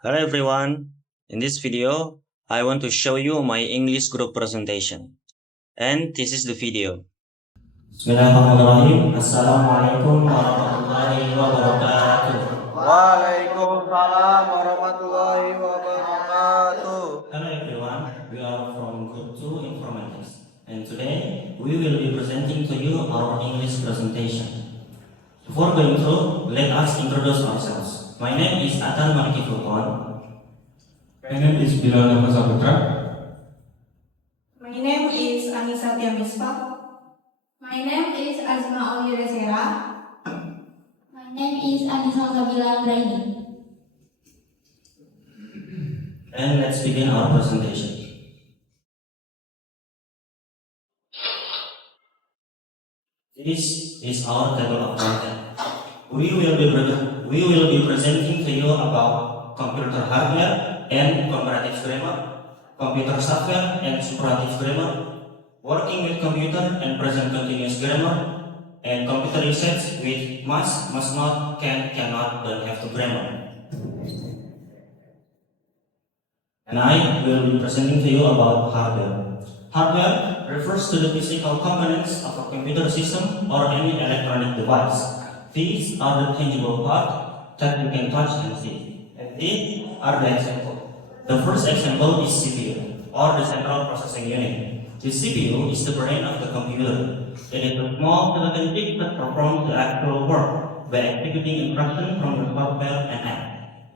Hello everyone. In this video, I want to show you my English group presentation. And this is the video. Bismillahirrahmanirrahim. Assalamualaikum warahmatullahi wabarakatuh. Waalaikumsalam warahmatullahi wabarakatuh. Hello everyone. We are from Group 2 Informatics. And today, we will be presenting to you our English presentation. Before going through, let us introduce ourselves. My name is Atan Marki Furqon. My name is Bilal Saputra. My name is Anissa Tiamispa. My name is Azma Oliresera. My name is Anissa Sabila Andraini. And let's begin our presentation. This is our table of content. We will be presenting to you about computer hardware and comparative grammar, computer software and superlative grammar, working with computer and present continuous grammar, and computer usage with must not, can, cannot, don't have to grammar. And I will be presenting to you about hardware. Hardware refers to the physical components of a computer system or any electronic device. These are the tangible parts that you can touch and see. And these are the examples. The first example is CPU, or the central processing unit. The CPU is the brain of the computer. It is a small silicon chip that performs the actual work by executing instructions from the software and app.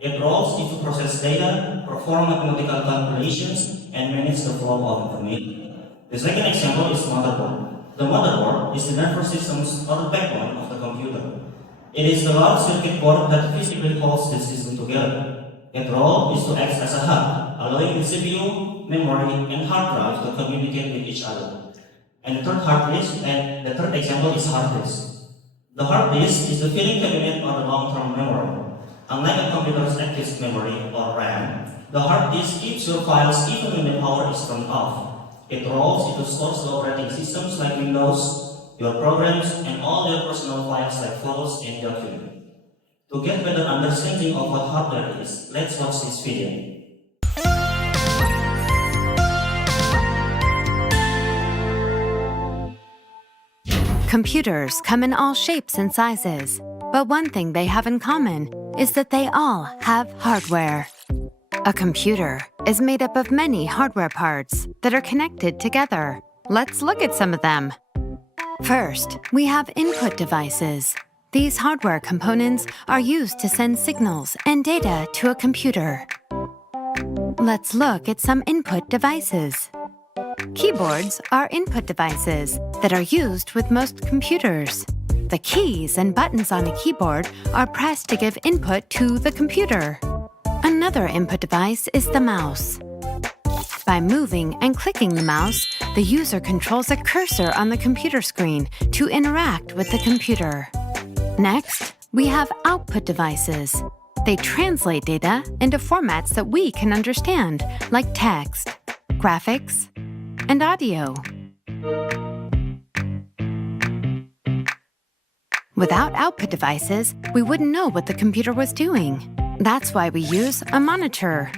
It roles to process data, perform mathematical calculations, and manage the flow of information. The second example is motherboard. The motherboard is the nervous system or the backbone of the computer. It is the large circuit board that physically holds the system together. Its role is to act as a hub, allowing the CPU, memory, and hard drive to communicate with each other. And the third example is hard disk. The hard disk is the filling cabinet or the long-term memory. Unlike a computer's active memory or RAM, the hard disk keeps your files even when the power is turned off. It rolls into stores the operating systems like Windows, your programs, and all your personal files like photos and documents. To get better understanding of what hardware is, let's watch this video. Computers come in all shapes and sizes, but one thing they have in common is that they all have hardware. A computer is made up of many hardware parts that are connected together. Let's look at some of them. First, we have input devices. These hardware components are used to send signals and data to a computer. Let's look at some input devices. Keyboards are input devices that are used with most computers. The keys and buttons on a keyboard are pressed to give input to the computer. Another input device is the mouse. By moving and clicking the mouse, the user controls a cursor on the computer screen to interact with the computer. Next, we have output devices. They translate data into formats that we can understand, like text, graphics, and audio. Without output devices, we wouldn't know what the computer was doing. That's why we use a monitor.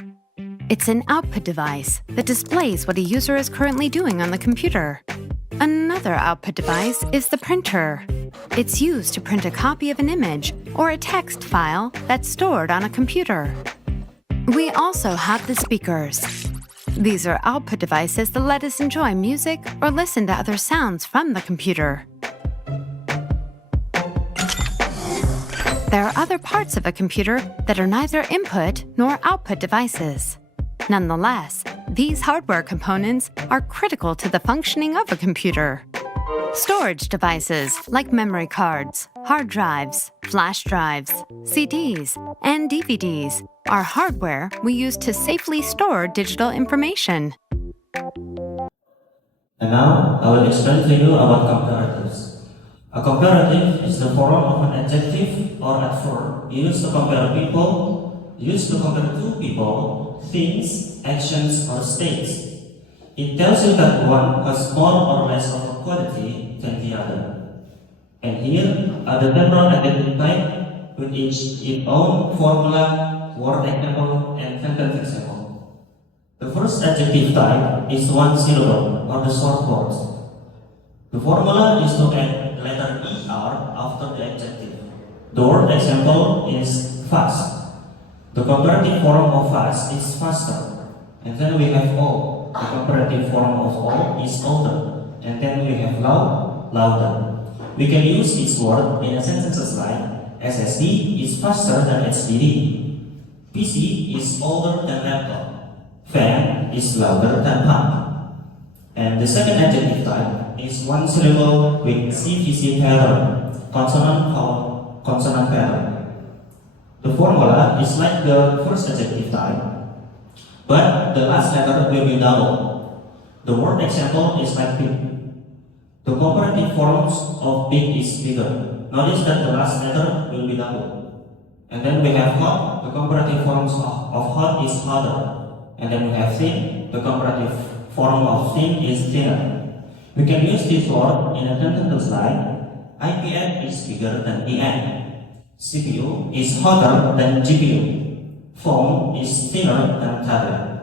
It's an output device that displays what a user is currently doing on the computer. Another output device is the printer. It's used to print a copy of an image or a text file that's stored on a computer. We also have the speakers. These are output devices that let us enjoy music or listen to other sounds from the computer. There are other parts of a computer that are neither input nor output devices. Nonetheless, these hardware components are critical to the functioning of a computer. Storage devices like memory cards, hard drives, flash drives, CDs, and DVDs are hardware we use to safely store digital information. And now, I will explain to you about comparatives. A comparative is the form of an adjective or adverb used to compare two people, things, actions, or states. It tells you that one has more or less of a quality than the other. And here are the several adjective types with each its own formula word example and sentence example. The first adjective type is one syllable or the short words. The formula is to add the letter ER after the adjective. The word example is fast. The comparative form of fast is faster. And then we have old. The comparative form of old is older. And then we have loud, louder. We can use this word in a sentences like SSD is faster than HDD. PC is older than laptop. Fan is louder than pump. And the second adjective type is one syllable with CVC pattern, consonant pattern. The formula is like the first adjective type, but the last letter will be double. The word example is like big. The comparative forms of big is bigger. Notice that the last letter will be double. And then we have hot. The comparative forms of hot is hotter. And then we have thin. The comparative form of thin is thinner. We can use this word in a sentence like IPF is bigger than EN. CPU is hotter than GPU. Phone is thinner than tablet.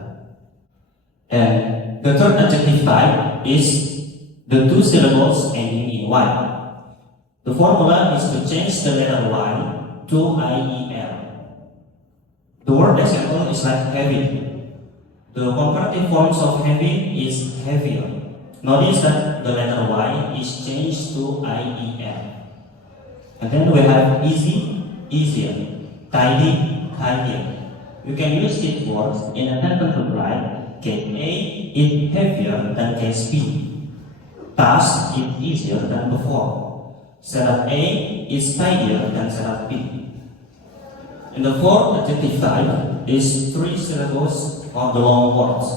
And the third adjective type is the two syllables ending in Y. The formula is to change the letter Y to IEL. The word example is like heavy. The comparative forms of heavy is heavier. Notice that the letter Y is changed to IEL. And then we have easy, easier, tidy, tidier. You can use these words in a sentence like case A is heavier than case B. Task is easier than before. Setup A is tidier than setup B. And the fourth adjective type is three syllables or the long words.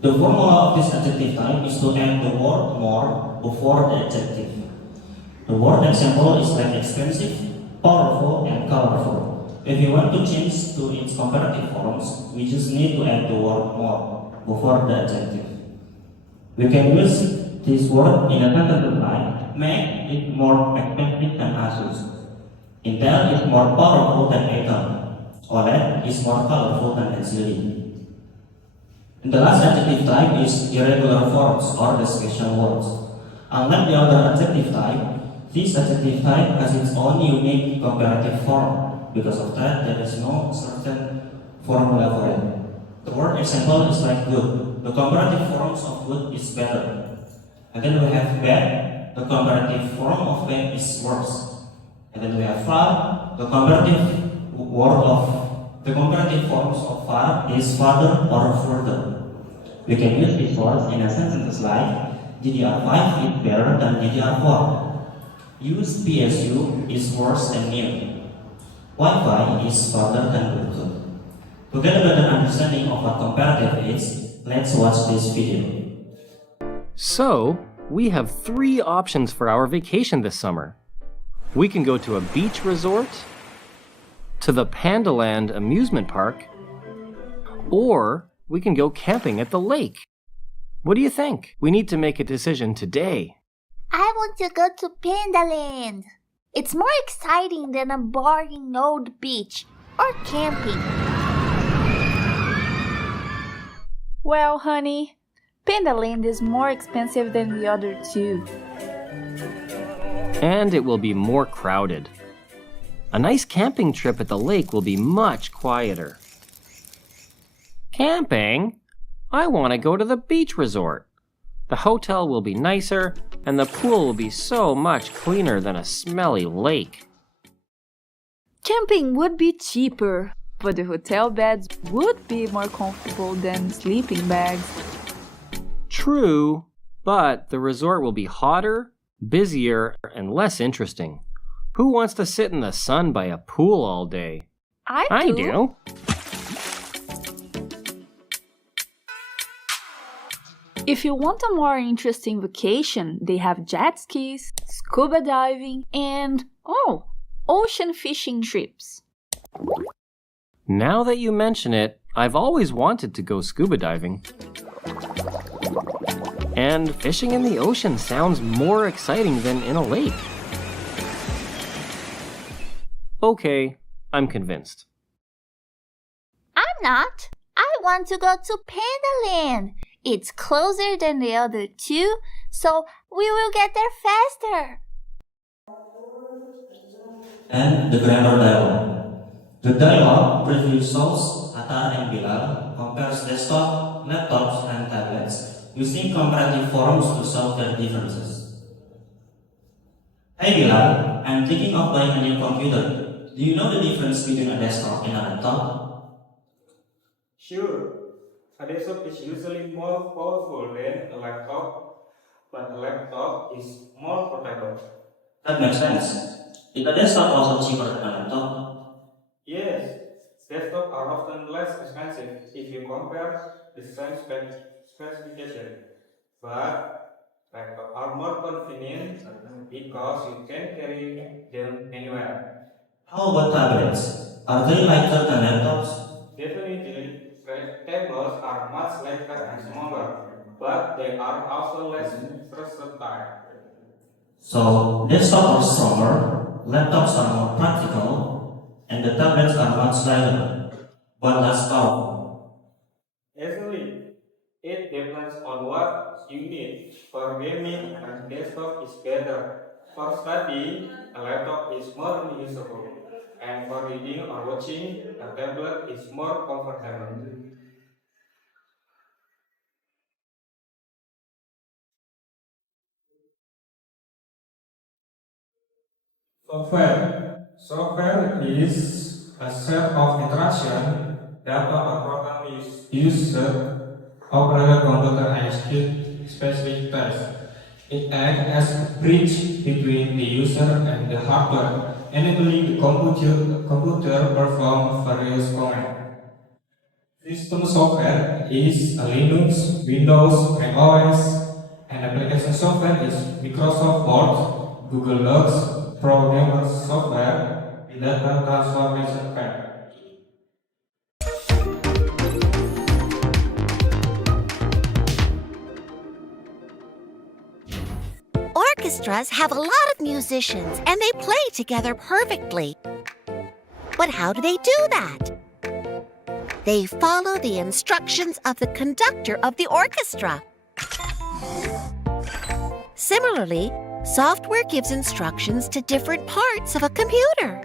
The formula of this adjective type is to add the word more before the adjective. The word example is like expensive, powerful, and colorful. If you want to change to its comparative forms, we just need to add the word more before the adjective. We can use this word in a sentence like Mac is more expensive than Asus. Intel is more powerful than Atom. OLED is more colorful than LCD. And the last adjective type is irregular forms or the special words. Unlike the other adjective type, this adjective type has its own unique comparative form. Because of that, there is no certain formula for it. The word example is like good. The comparative forms of good is better. And then we have bad. The comparative form of bad is worse. And then we have far. The comparative forms of far is farther or further. We can use these words in a sentence like DDR5 is better than DDR4. Used PSU is worse than new. Wi-Fi is farther than Bluetooth. To get a better understanding of what comparative is, let's watch this video. So, we have 3 options for our vacation this summer. We can go to a beach resort, to the Pandaland amusement park, or we can go camping at the lake. What do you think? We need to make a decision today. I want to go to Pandaland. It's more exciting than a boring old beach or camping. Well, honey, Pandaland is more expensive than the other two. And it will be more crowded. A nice camping trip at the lake will be much quieter. Camping? I want to go to the beach resort. The hotel will be nicer, and the pool will be so much cleaner than a smelly lake. Camping would be cheaper, but the hotel beds would be more comfortable than sleeping bags. True, but the resort will be hotter, busier, and less interesting. Who wants to sit in the sun by a pool all day? I do. If you want a more interesting vacation, they have jet skis, scuba diving, and, ocean fishing trips. Now that you mention it, I've always wanted to go scuba diving. And fishing in the ocean sounds more exciting than in a lake. Okay, I'm convinced. not. I want to go to Pandaland. It's closer than the other two, so we will get there faster. And the grammar dialogue. The dialogue previews Saul's, Atar, and Bilal, compares desktop, laptops, and tablets using comparative forms to solve their differences. Hey Bilal, I'm thinking of buying a new computer. Do you know the difference between a desktop and a laptop? Sure. A desktop is usually more powerful than a laptop, but a laptop is more portable. That makes sense. Is a desktop also cheaper than a laptop? Yes, desktops are often less expensive if you compare the same specification, but laptops are more convenient because you can carry them anywhere. How about tablets? Are they lighter than laptops? Definitely, tablets are much lighter and smaller, but they are also less versatile. So, desktops are stronger, laptops are more practical, and the tablets are much lighter, but less powerful. Actually, it depends on what you need. For gaming, a desktop is better. For studying, a laptop is more useful. And for reading or watching, a tablet is more comfortable. Software is a set of interaction that a program is used operator computer execute specific tasks. It acts as a bridge between the user and the hardware, enabling the computer perform various commands. System software is a Linux, Windows, Mac OS, and application software is Microsoft Word, Google Docs, programmer software, data transformation pack. Orchestras have a lot of musicians and they play together perfectly. But how do they do that? They follow the instructions of the conductor of the orchestra. Similarly, software gives instructions to different parts of a computer.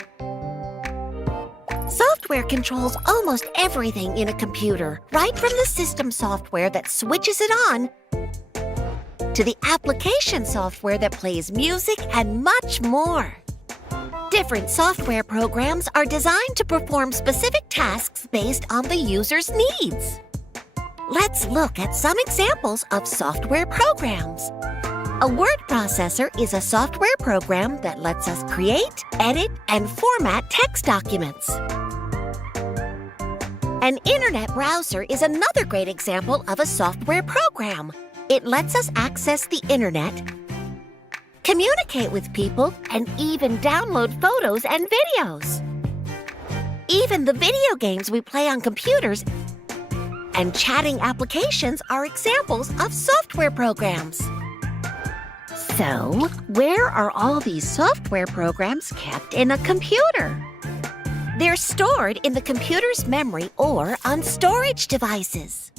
Software controls almost everything in a computer, right from the system software that switches it on to the application software that plays music and much more. Different software programs are designed to perform specific tasks based on the user's needs. Let's look at some examples of software programs. A word processor is a software program that lets us create, edit, and format text documents. An internet browser is another great example of a software program. It lets us access the internet, communicate with people, and even download photos and videos. Even the video games we play on computers and chatting applications are examples of software programs. So, where are all these software programs kept in a computer? They're stored in the computer's memory or on storage devices.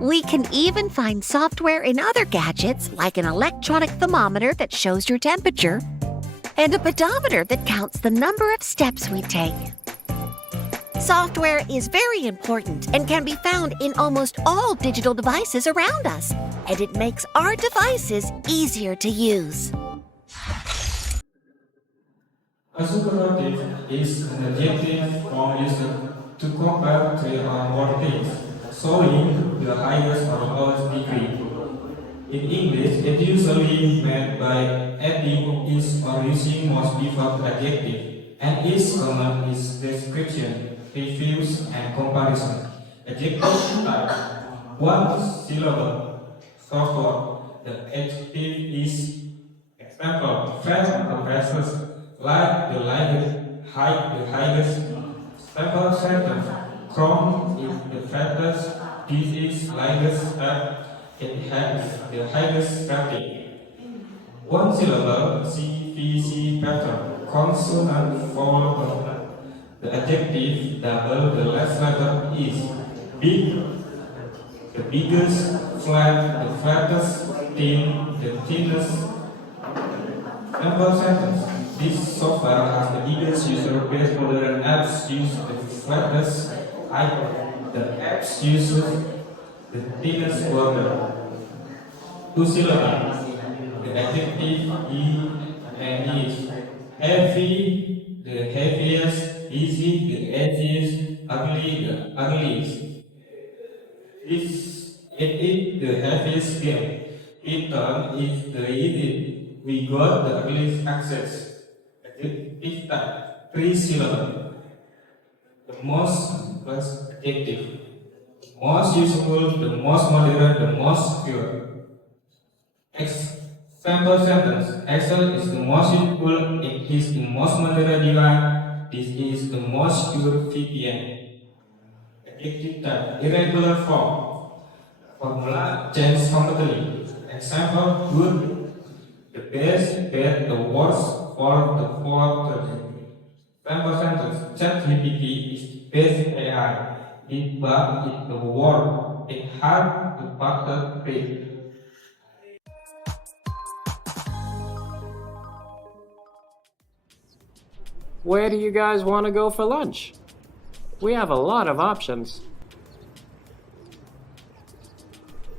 We can even find software in other gadgets like an electronic thermometer that shows your temperature and a pedometer that counts the number of steps we take. Software is very important and can be found in almost all digital devices around us, and it makes our devices easier to use. A superlative is an adjective form used to compare three or more things, showing the highest or lowest degree. In English, it usually meant by adding is or using most before the adjective, and is common is description, reviews, and comparison. Adjective type: one syllable, short word. The adjective is example: fast, the fastest, light, the lightest, height, the highest. Sample sentence: Chrome is the fastest, this is lightest step, it has the highest rating. One syllable, CVC pattern, consonant followed The adjective double the last letter is big, the biggest, flat, the flattest, thin, the thinnest. Sample sentence. This software has the biggest user base. Modern apps use the flattest icon. The apps uses the thinnest border. Two syllables. The adjective is heavy, the heaviest, easy, the easiest, ugly, the ugliest. It the heaviest game. In turn, is the easy. We got the ugliest access. Adjective type. Three syllable. The most plus adjective. Most useful, the most modern, the most pure. Example sentence. Excel is the most useful, it is the most modern UI, this is the most pure VPN. Adjective type. Irregular form. Formula change completely. Example, good, the best, bad, the worst, for the fourth. Example sentence. ChatGPT is the best AI. It bug is the world. It hard to factor rate. Where do you guys want to go for lunch? We have a lot of options.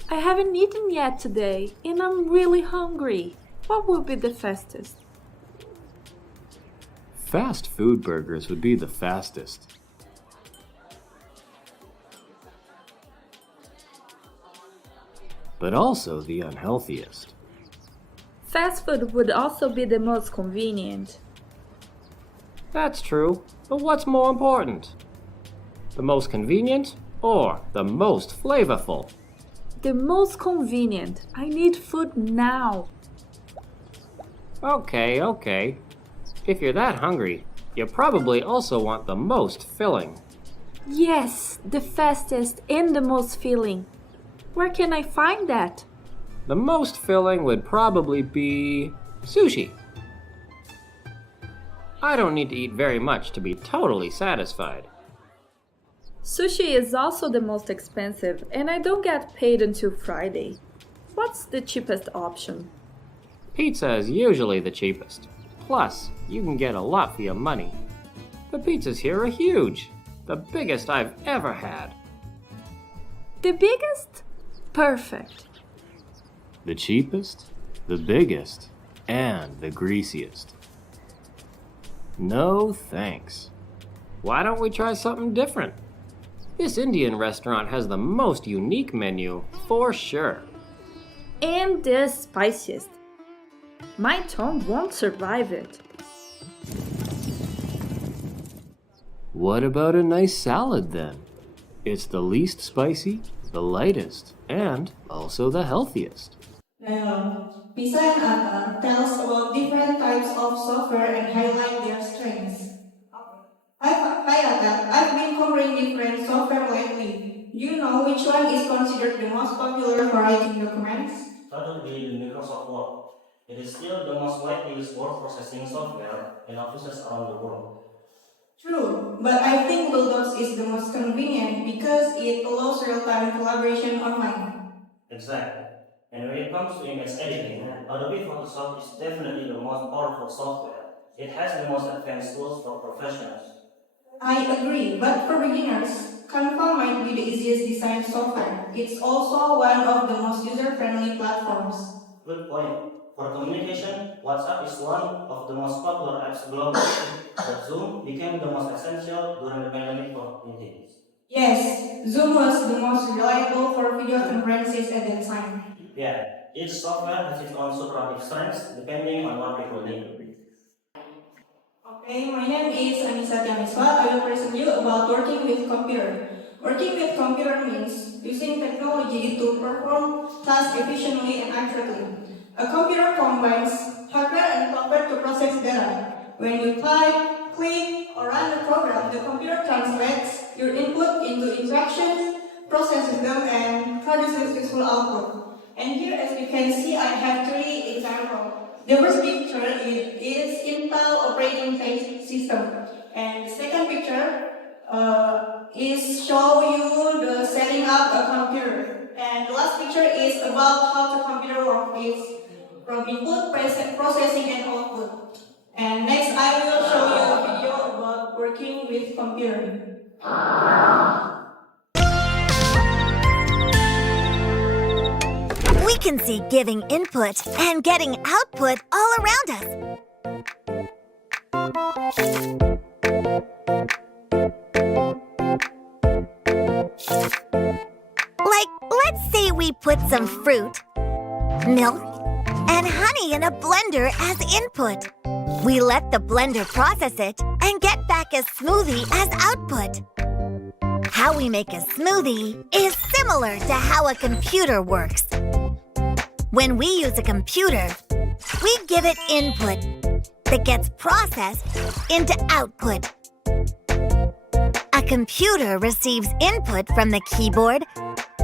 I haven't eaten yet today, and I'm really hungry. What will be the fastest? Fast food burgers would be the fastest. But also the unhealthiest. Fast food would also be the most convenient. That's true, but what's more important? The most convenient or the most flavorful? The most convenient. I need food now. Okay. If you're that hungry, you probably also want the most filling. Yes, the fastest and the most filling. Where can I find that? The most filling would probably be sushi. I don't need to eat very much to be totally satisfied. Sushi is also the most expensive, and I don't get paid until Friday. What's the cheapest option? Pizza is usually the cheapest. Plus, you can get a lot for your money. The pizzas here are huge. The biggest I've ever had. The biggest? Perfect. The cheapest, the biggest, and the greasiest. No thanks. Why don't we try something different? This Indian restaurant has the most unique menu, for sure. And the spiciest. My tongue won't survive it. What about a nice salad then? It's the least spicy, the lightest, and also the healthiest. Dialogue. Pisa and Atta tells about different types of software and highlight their strengths. Hi Atta, I've been comparing different software lately. Do you know which one is considered the most popular for writing documents? That would be the Microsoft Word. It is still the most widely used word processing software in offices around the world. True, but I think Google Docs is the most convenient because it allows real-time collaboration online. Exactly. And when it comes to image editing, Adobe Photoshop is definitely the most powerful software. It has the most advanced tools for professionals. I agree, but for beginners, Canva might be the easiest design software. It's also one of the most user-friendly platforms. Good point. For communication, WhatsApp is one of the most popular apps globally, but Zoom became the most essential during the pandemic for meetings. Yes, Zoom was the most reliable for video conferences at that time. Yeah, each software has its own superlative strengths depending on what people need. Okay, my name is Anissa Tiamiswa. I will present you about working with computer. Working with computer means using technology to perform tasks efficiently and accurately. A computer combines hardware and software to process data. When you type, click, or run a program, the computer translates your input into instructions, processes them, and produces useful output. And here, as you can see, I have three examples. The first picture is Intel operating system. And the second picture is show you the setting up a computer. And the last picture is about how the computer works is from input, processing, and output. And next, I will show you a video about working with computer. We can see giving input and getting output all around us. Like, let's say we put some fruit, milk, and honey in a blender as input. We let the blender process it and get back a smoothie as output. How we make a smoothie is similar to how a computer works. When we use a computer, we give it input that gets processed into output. A computer receives input from the keyboard,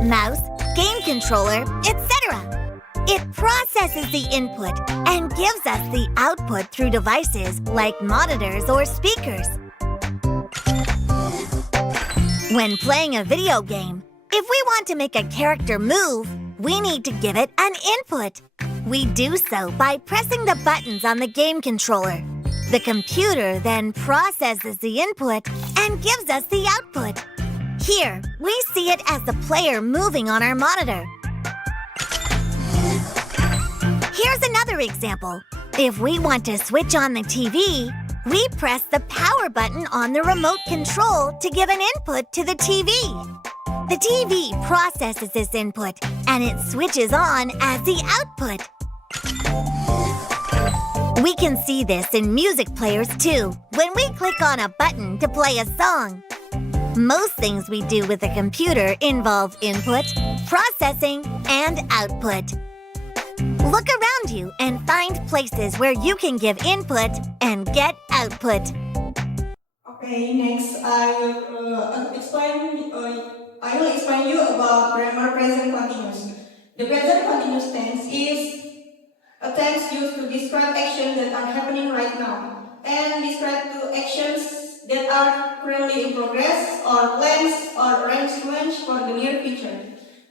mouse, game controller, etc. It processes the input and gives us the output through devices like monitors or speakers. When playing a video game, if we want to make a character move, we need to give it an input. We do so by pressing the buttons on the game controller. The computer then processes the input and gives us the output. Here, we see it as the player moving on our monitor. Here's another example. If we want to switch on the TV, we press the power button on the remote control to give an input to the TV. The TV processes this input and it switches on as the output. We can see this in music players too, when we click on a button to play a song. Most things we do with a computer involve input, processing, and output. Look around you and find places where you can give input and get output. Okay, next I will explain you about grammar present continuous. The present continuous tense is a tense used to describe actions that are happening right now and describe two actions that are currently in progress or plans or arrangements for the near future.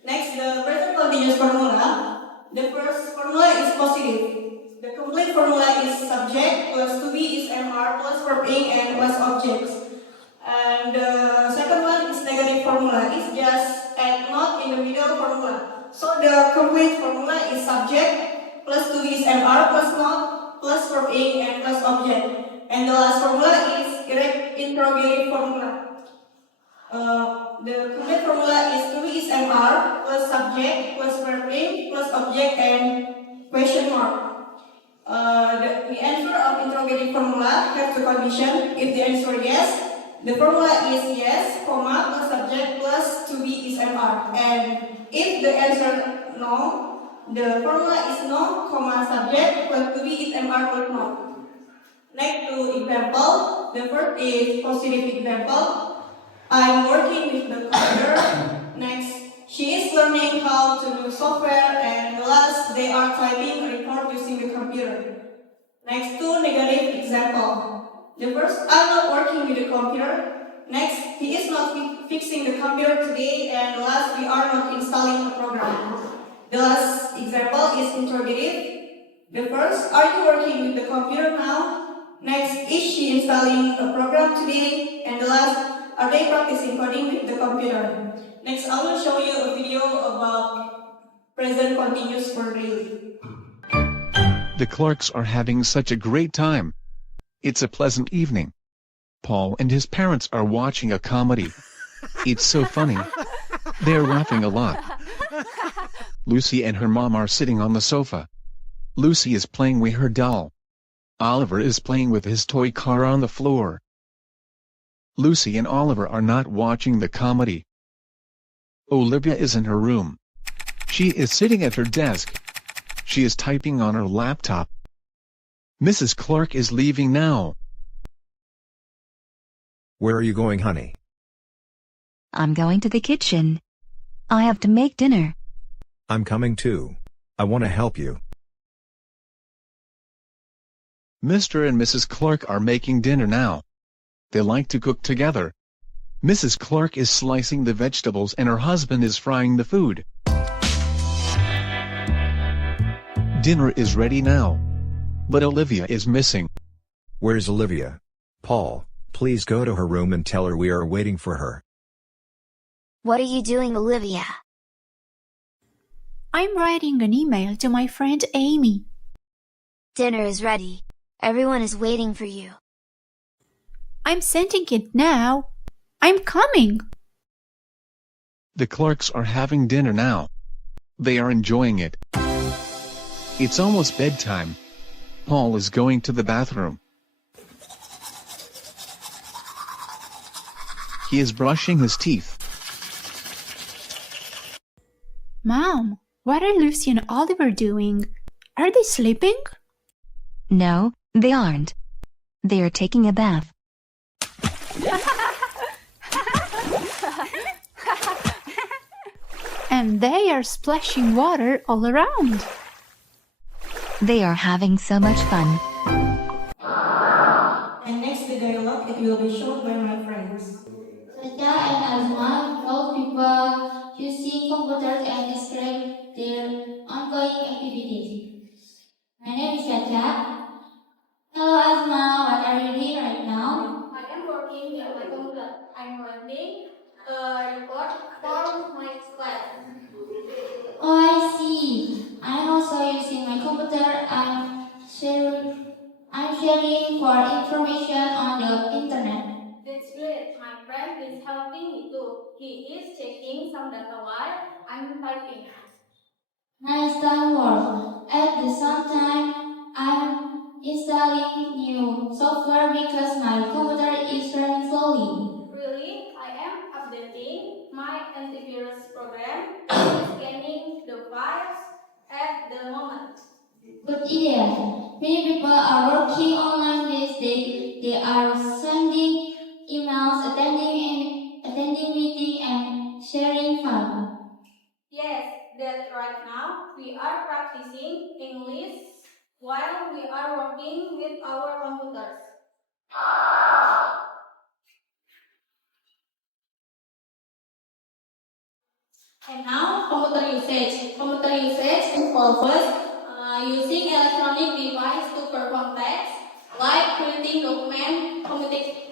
Next, the present continuous formula. The first formula is positive. The complete formula is subject plus to be is MR plus verb ing and plus objects. And the second one is negative formula. It's just add not in the middle formula. So the complete formula is subject plus to be is MR plus not plus verb ing and plus object. And the last formula is interrogative formula. The complete formula is to be is MR plus subject plus verb ing plus object and question mark. The answer of interrogative formula has two conditions. If the answer yes, the formula is yes, comma, plus subject plus to be is MR. And if the answer no, the formula is no, comma, subject plus to be is MR plus no. Next to example, the first is positive example. I'm working with the computer. Next, she is learning how to do software, and the last, they are typing a report using the computer. Next, two negative example. The first, I'm not working with the computer. Next, he is not fixing the computer today, and the last, we are not installing a program. The last example is interrogative. The first, are you working with the computer now? Next, is she installing a program today? And the last, are they practicing coding with the computer? Next, I will show you a video about present continuous for real. The Clarks are having such a great time. It's a pleasant evening. Paul and his parents are watching a comedy. It's so funny. They're laughing a lot. Lucy and her mom are sitting on the sofa. Lucy is playing with her doll. Oliver is playing with his toy car on the floor. Lucy and Oliver are not watching the comedy. Olivia is in her room. She is sitting at her desk. She is typing on her laptop. Mrs. Clark is leaving now. Where are you going, honey? I'm going to the kitchen. I have to make dinner. I'm coming too. I want to help you. Mr. and Mrs. Clark are making dinner now. They like to cook together. Mrs. Clark is slicing the vegetables and her husband is frying the food. Dinner is ready now. But Olivia is missing. Where's Olivia? Paul, please go to her room and tell her we are waiting for her. What are you doing, Olivia? I'm writing an email to my friend Amy. Dinner is ready. Everyone is waiting for you. I'm sending it now. I'm coming. The Clarks are having dinner now. They are enjoying it. It's almost bedtime. Paul is going to the bathroom. He is brushing his teeth. Mom, what are Lucy and Oliver doing? Are they sleeping? No, they aren't. They are taking a bath. And they are splashing water all around. They are having so much fun. And next the dialogue, it will be shown by my friends. Sacha and Azma help people using computers and describe their ongoing activities. My name is Sacha. Hello Azma, what are you doing right now? I am working with my computer. I'm writing a report for my class. Oh, I see. I'm also using my computer. I'm sharing for information on the internet. That's great. My friend is helping me too. He is checking some data while I'm typing. Nice teamwork. At the same time, I'm installing new software because my computer is running slowly. Really? I am updating my antivirus program and scanning the files at the moment. Good idea. Many people are working online these days. They are sending emails, attending meetings, and sharing files. Yes, that's right now. We are practicing English while we are working with our computers. And now, computer usage. Computer usage involves using electronic device to perform tasks like printing documents,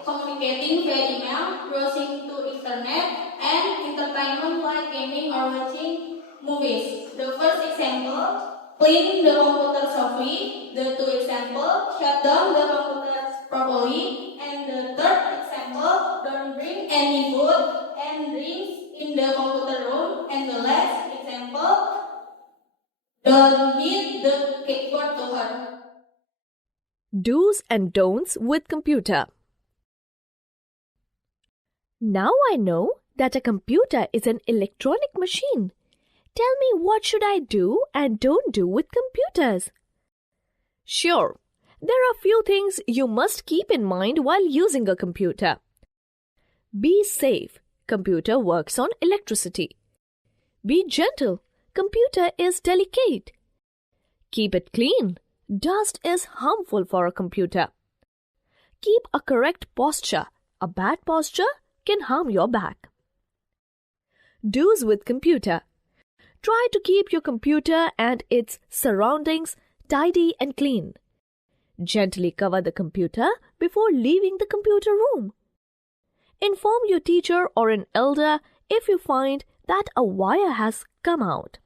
communicating via email, browsing to internet, and entertainment like gaming or watching movies. The first example, clean the computer softly. The two example, shut down the computer properly. And the third example, don't bring any food and drinks in the computer room. And the last example, don't hit the keyboard cover. Do's and don'ts with computer. Now I know that a computer is an electronic machine. Tell me, what should I do and don't do with computers? Sure, there are few things you must keep in mind while using a computer. Be safe. Computer works on electricity. Be gentle. Computer is delicate. Keep it clean. Dust is harmful for a computer. Keep a correct posture. A bad posture can harm your back. Do's with computer. Try to keep your computer and its surroundings tidy and clean. Gently cover the computer before leaving the computer room. Inform your teacher or an elder if you find that a wire has come out.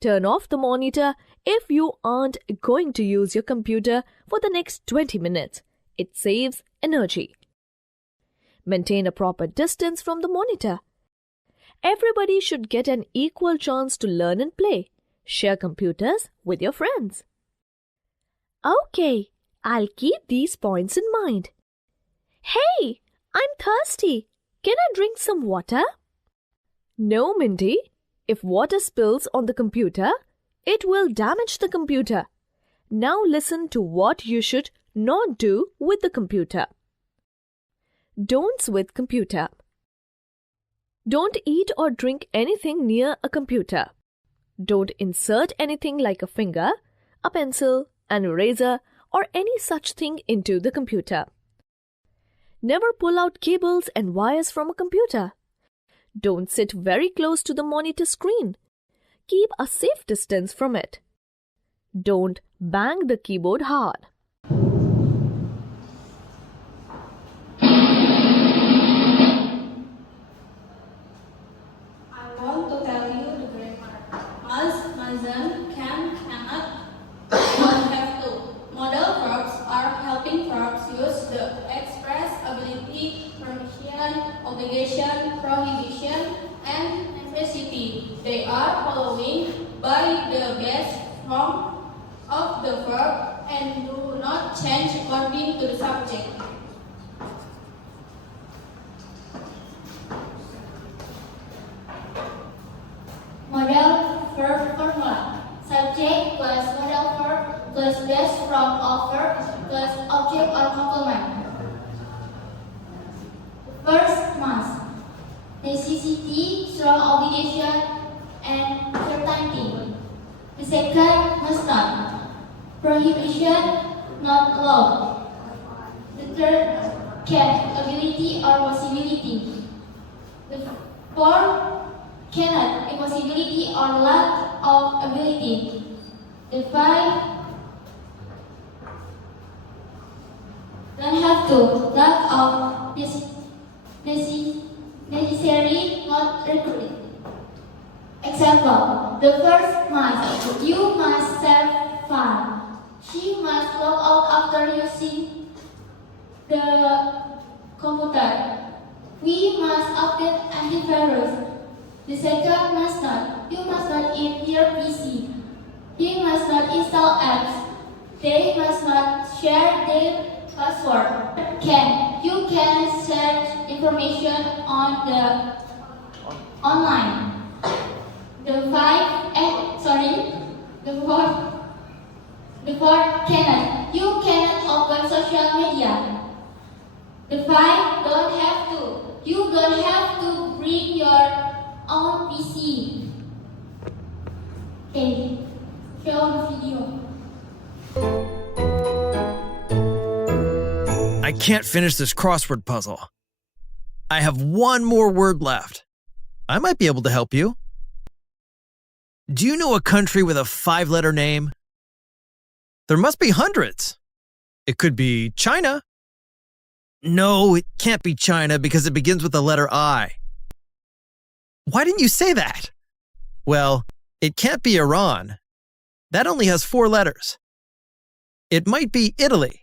Turn off the monitor if you aren't going to use your computer for the next 20 minutes. It saves energy. Maintain a proper distance from the monitor. Everybody should get an equal chance to learn and play. Share computers with your friends. Okay, I'll keep these points in mind. Hey, I'm thirsty. Can I drink some water? No, Mindy. If water spills on the computer, it will damage the computer. Now listen to what you should not do with the computer. Don'ts with computer. Don't eat or drink anything near a computer. Don't insert anything like a finger, a pencil, an eraser, or any such thing into the computer. Never pull out cables and wires from a computer. Don't sit very close to the monitor screen. Keep a safe distance from it. Don't bang the keyboard hard. I want to tell you the grammar. Must, mustn't, can, cannot, don't have to. Modal verbs are helping verbs use the express ability, permission, obligation, prohibition, and necessity. They are following by the base form of the verb and do not change according to the subject. Modal verb formula. Subject plus modal verb plus base form of verb plus object or complement. First, must. Necessity, strong obligation, and certainty. The second, must not. Prohibition, not allowed. The third, can, ability or possibility. The fourth, cannot, impossibility or lack of ability. The five, don't have to, lack of necessary, not required. Example, the first must, you must save fun. She must log out after using the computer. We must update antivirus. The second must not, you must not eat your PC. He must not install apps. They must not share their password. Can, you can search information on the online. The fourth cannot, you cannot open social media. The five, don't have to, you don't have to bring your own PC. Okay, show the video. I can't finish this crossword puzzle. I have one more word left. I might be able to help you. Do you know a country with a 5-letter name? There must be hundreds. It could be China. No, it can't be China because it begins with the letter I. Why didn't you say that? Well, it can't be Iran. That only has 4 letters. It might be Italy.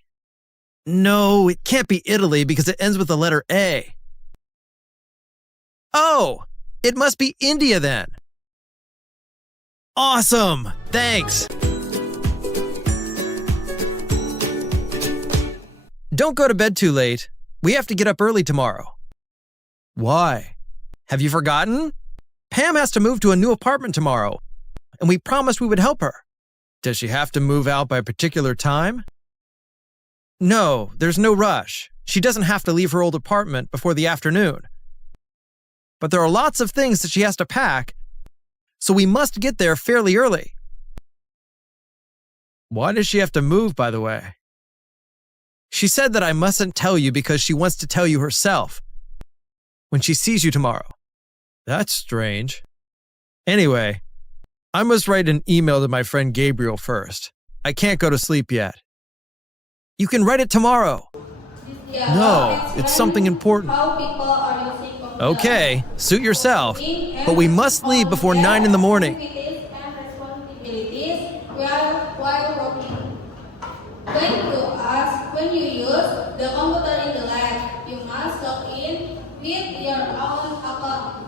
No, it can't be Italy because it ends with the letter A. Oh, it must be India then. Awesome! Thanks! Don't go to bed too late. We have to get up early tomorrow. Why? Have you forgotten? Pam has to move to a new apartment tomorrow, and we promised we would help her. Does she have to move out by a particular time? No, there's no rush. She doesn't have to leave her old apartment before the afternoon. But there are lots of things that she has to pack, so we must get there fairly early. Why does she have to move, by the way? She said that I mustn't tell you because she wants to tell you herself when she sees you tomorrow. That's strange. Anyway, I must write an email to my friend Gabriel first. I can't go to sleep yet. You can write it tomorrow. No, it's something important. Okay, suit yourself. But we must leave before 9 in the morning. When you use the computer in the lab, you must log in with your own account.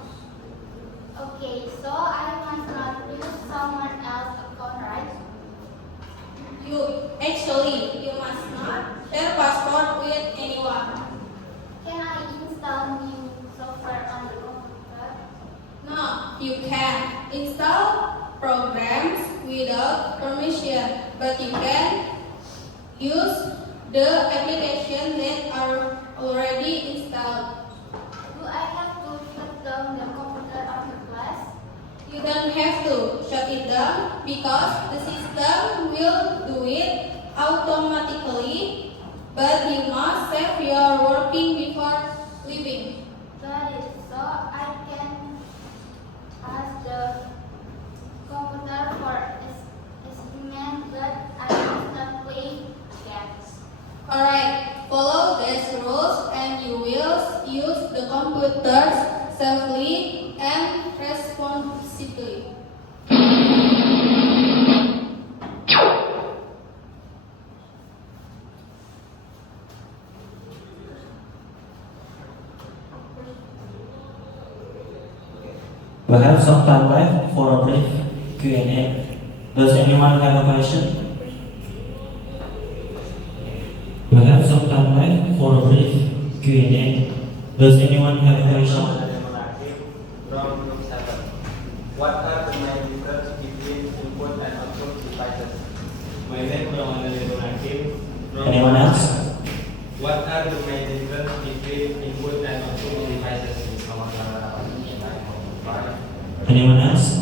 Okay, so I must not use someone else's account, right? You must not share password with anyone. Can I install new software on the computer? No, you can install programs without permission, but you can use the applications that are already installed. Do I have to shut down the computer after class? You don't have to shut it down because the system will do it automatically, but you must save your working computers safely and responsibly. We have some time left for a brief Q&A. Does anyone have a question? We have some time left for a brief Q&A. Does anyone have a question? From group 7. What are the main differences between input and output devices? Anyone else? What are the main differences between input and output devices? Anyone else?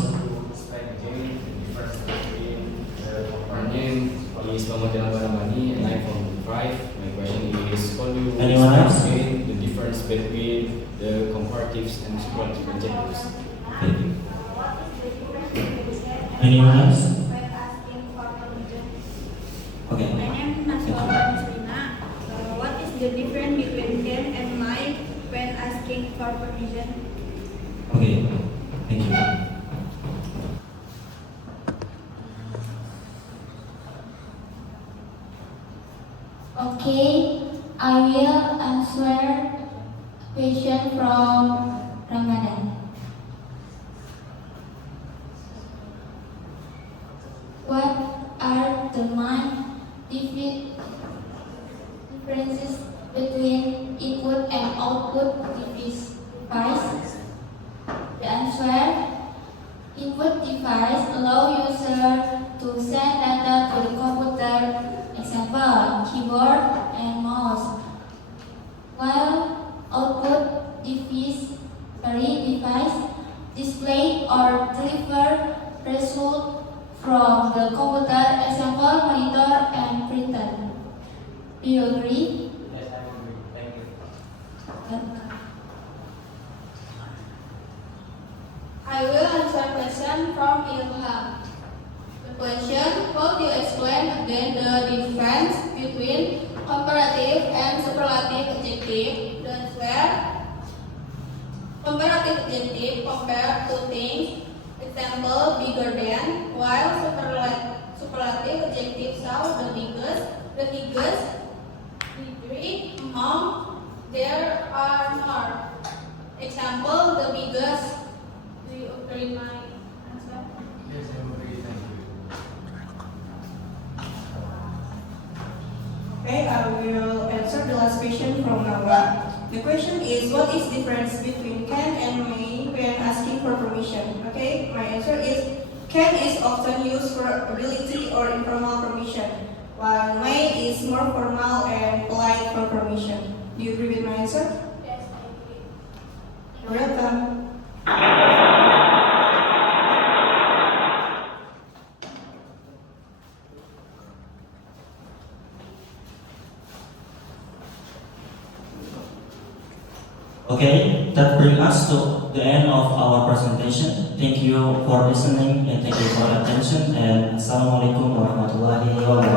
Is Muhammad Ramani and I'm from 5. My question is, could you Anyone else? explain the difference between the comparatives and superlative adjectives? Anyone else? Okay. My name is Nasrina. What is the difference between can and might when asking for permission? Okay. Thank you. Okay, I will answer question from Ramadan. What are the main differences between input and output device? The answer: input device allow user to send data to the computer, example, keyboard and mouse, while output device display or deliver result from the computer, example, monitor and printer. Do you agree? Yes, I agree. Thank you. I will answer question from Ilham. The question: how do you explain again the difference between comparative and superlative adjective? The answer: comparative adjective compare two things, example bigger than, while superlative adjective show the biggest degree among. There are more. Example, the biggest. Do you agree my answer? Yes, I agree. Thank you. Okay, I will answer the last question from Nawa. The question is, what is difference between can and may when asking for permission? Okay, my answer is, can is often used for ability or informal permission, while may is more formal and polite for permission. Do you agree with my answer? Yes, I agree. You're welcome. Okay, that brings us to the end of our presentation. Thank you for listening and thank you for your attention, and Assalamualaikum warahmatullahi wabarakatuh.